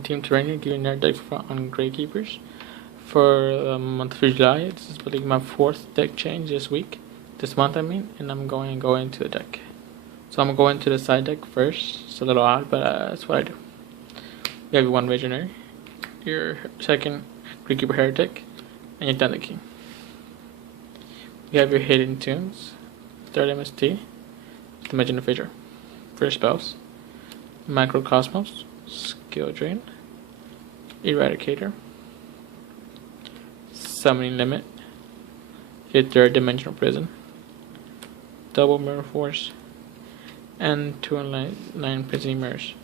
TeamTerrain giving their deck on Gravekeepers for the month of July. This is believe my 4th deck change this month I mean, and I'm going to go into the deck. So I'm going to go into the side deck first. It's a little odd, but that's what I do. You have your 1 Visionary, your 2nd Gravekeeper Heretic, and your Thunder King. You have your Hidden Tombs, 3rd MST, Dimension of Fissure, for your spells, Macrocosmos, Skill Drain, Eradicator, Summoning Limit, your 3rd Dimensional Prison, Double Mirror Force, and 2 and 9 Prisoning Mirrors.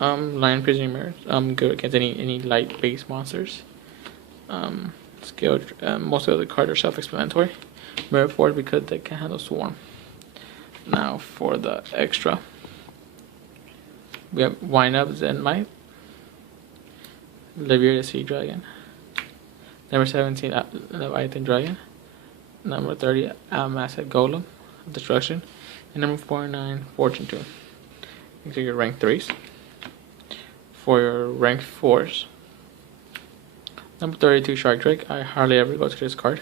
Line Prisoning Mirrors, good against any light base monsters. Most of the cards are self-explanatory. Mirror Force because they can handle Swarm. Now for the extra, we have Wind Up Zenmite, Levier the Sea Dragon, number 17 Leviathan Dragon, number 30 Massive Golem Destruction, and number 49 Fortune Tomb. These are your rank 3s. For your rank 4s, number 32 Shark Drake, I hardly ever go to this card.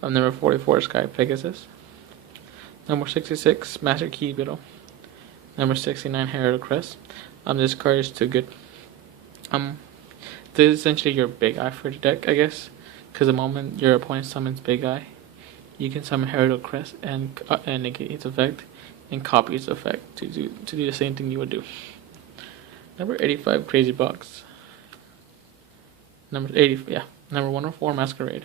Number 44 Sky Pegasus, number 66 Master Key Beetle, number 69 Herald Crest. This card is too good. This is essentially your Big Eye for the deck, I guess, because the moment your opponent summons Big Eye, you can summon Herald Crest and negate its effect and copy its effect to do the same thing you would do. Number 85 Crazy Box. Number 104 Masquerade.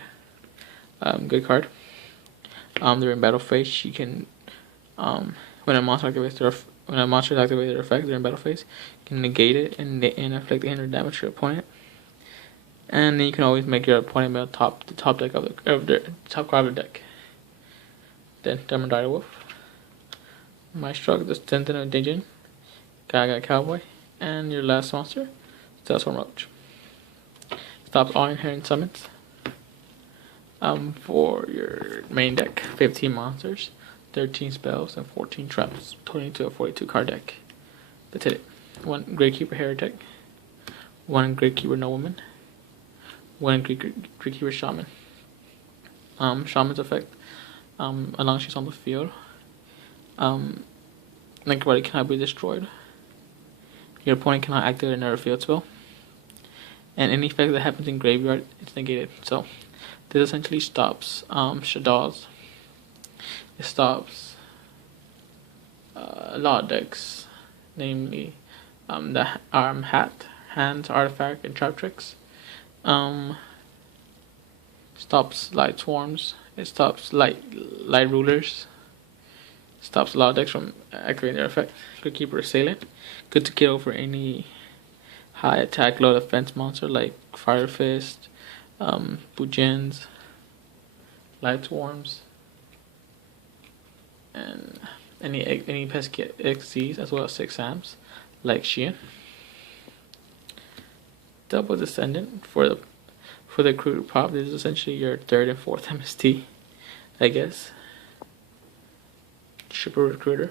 Good card. During battle phase, you can when a monster activates their effect during battle phase, you can negate it and inflict 800 damage to your opponent. And then you can always make your opponent build the top deck of the top card of the deck. Then Demon Direwolf, Maestro, the Sentinel of Djinn, Gaga Cowboy, and your last monster, Stealthstorm Roach. Stops all inherent summons. For your main deck, 15 monsters, 13 spells, and 14 traps, totaling to a 42 card deck. That's it. 1 Gravekeeper Heretic, 1 Gravekeeper Nobleman, 1 Gravekeeper Shaman. Shaman's effect, as long as she's on the field, everybody cannot be destroyed. Your opponent cannot activate another field spell, and any effect that happens in graveyard is negated. So this essentially stops Shaddolls. It stops a lot of decks, namely the Hands, Artifact, and Trap Tricks. Stops Light Swarms. It stops Light Rulers. Stops a lot of decks from activating their effect. Gravekeeper Assailant, good to kill for any high attack, low defense monster like Fire Fist, Bujins, Light Swarms, and any pesky XCs, as well as 6 Sams like Xian. Double Descendant for the Recruiter Pop. This is essentially your 3rd and 4th MST, I guess. Triple Recruiter.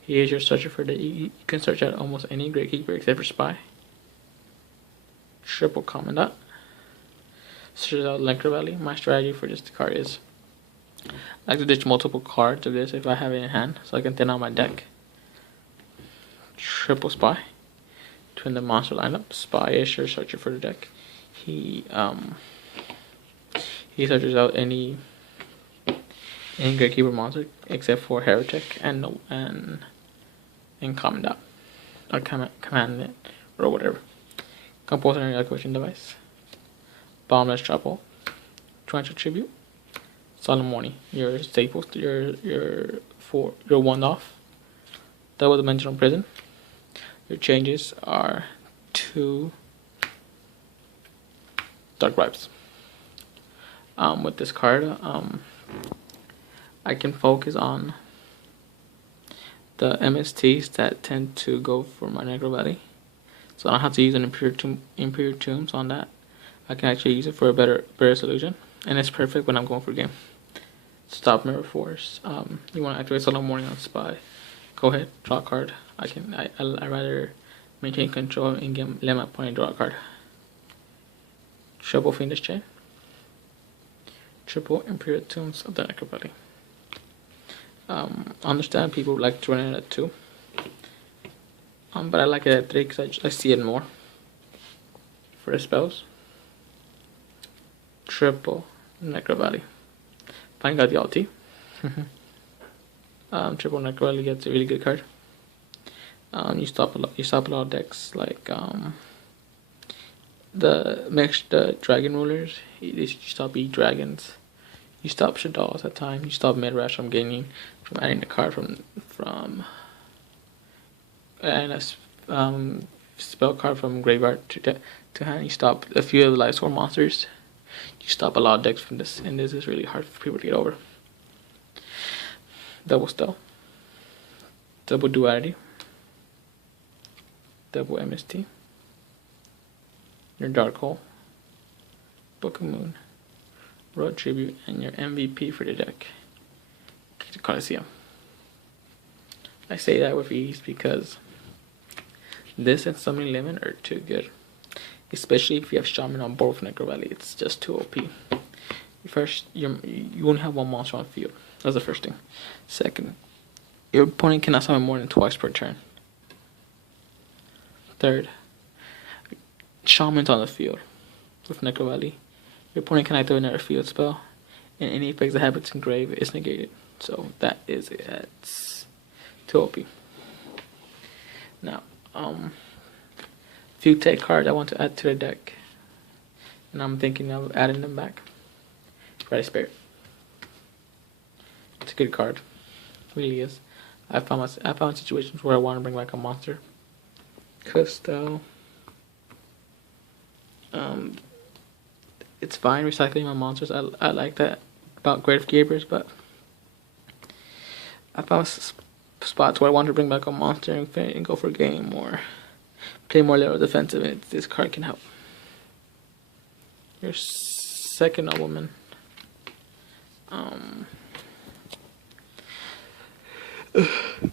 He is your searcher for the. You can search out almost any Gravekeeper except for Spy. Triple Commandant. Searches out Lenker Valley. My strategy for this card is I like to ditch multiple cards of this if I have it in hand, so I can thin out my deck. Triple Spy. Twin the monster lineup. Spy is your searcher for the deck. He searches out any Gravekeeper monster except for Heretic and Commandant or Commandant or whatever. Compulsory activation device. Boundless Chapel. Torrential Tribute. Solemn Warning. Your staples. Your 1 off. Double Dimensional Prison. Your changes are 2 Dark Vibes. With this card, I can focus on the MSTs that tend to go for my Negro Valley, so I don't have to use an Imperial Tombs on that. I can actually use it for a better solution, and it's perfect when I'm going for game. Stop Mirror Force. You want to activate Solemn Warning on Spy. Go ahead, draw a card. I rather maintain control and let my opponent draw a card. Triple Fiendish Chain. Triple Imperial Tombs of the Necropoli. Understand people like to run it at 2. But I like it at 3 because I see it more. For the spells. Triple Necropoli. Finally got the ulti. Triple Necropoli gets a really good card. You stop a lot of decks like the dragon rulers. You stop dragons. You stop Shaddolls at times. You stop Midrash from adding the card from and a spell card from graveyard to hand. You stop a few of the life sword monsters. You stop a lot of decks from this, and this is really hard for people to get over. Double Spell. Double Duality. Double MST. Your Dark Hole. Book of Moon. Road Tribute, and your MVP for the deck. Coliseum. I say that with ease because this and Summoning Limit are too good. Especially if you have Shaman on board with Necropoli, it's just too OP. First, you only have one monster on the field. That's the first thing. Second, your opponent cannot summon more than twice per turn. Third, Shaman's on the field with Necropoli. Your opponent can activate another field spell, and any effects that happens in grave is negated. So it's too OP. Now, few tech cards I want to add to the deck, and I'm thinking of adding them back. Ready Spirit. It's a good card. It really is. I found situations where I want to bring back a monster. Costello. It's fine recycling my monsters. I like that about Gravekeepers, but I found spots where I want to bring back a monster and go for a game or play more little defensive, and this card can help. Your second nobleman.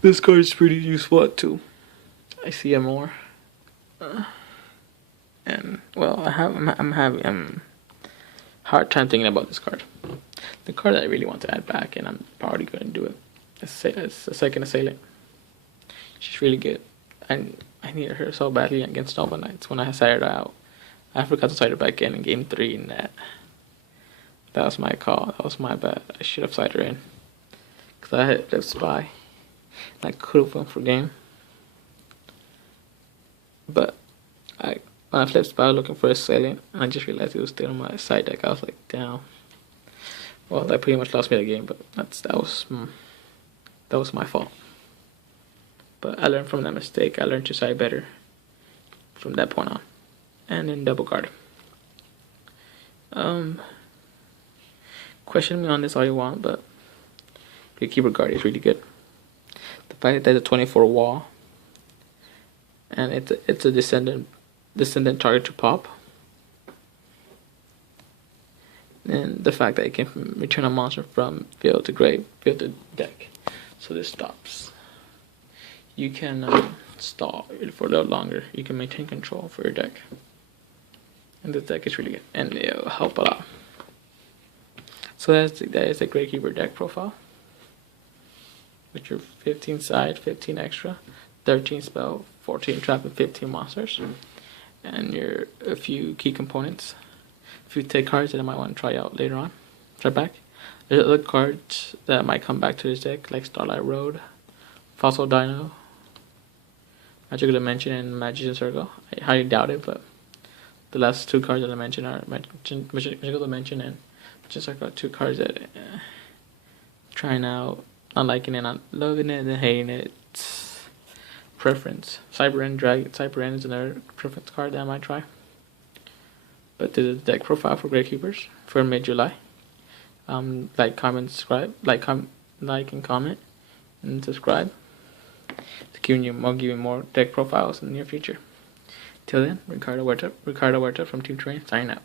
This card is pretty useful at 2. I see him more. And well, I'm having hard time thinking about this card. The card that I really want to add back, and I'm probably going to do it. It's a second assailant. She's really good. And I needed her so badly against Nova Knights when I sided her out. I forgot to side her back in game 3, and that was my call. That was my bad. I should have sided her in. Because I had Flip Spy. And I could have went for game. But when I Flip Spy, I was looking for a Assailant, and I just realized it was still on my side deck. I was like, damn. Well, that pretty much lost me the game, but that was my fault. But I learned from that mistake. I learned to side better from that point on. And then double guard. Question me on this all you want, but Gravekeeper Guard is really good. The fact that there's a 24 wall, and it's a descendant target to pop, and the fact that it can return a monster from field to to deck, so this stops. You can stall for a little longer. You can maintain control for your deck, and this deck is really good, and it'll help a lot. So that is a Gravekeeper deck profile with your 15 side, 15 extra, 13 spell, 14 trap, and 15 monsters, and a few key components. A few tech cards that I might want to try out later on. Try back. There's other cards that might come back to this deck, like Starlight Road, Fossil Dino, Magical Dimension, and Magician Circle. I highly doubt it, but the last 2 cards that I mentioned are Magical Dimension and Magician Circle. 2 cards that trying out, not liking it, not loving it, and hating it. It's preference. Cyber End is another preference card that I might try. But this is the deck profile for Gravekeepers for mid-July. Like, comment, subscribe. Like and comment, and subscribe. To give you more deck profiles in the near future. Till then, Ricardo Huerta from TeamTerrain signing out.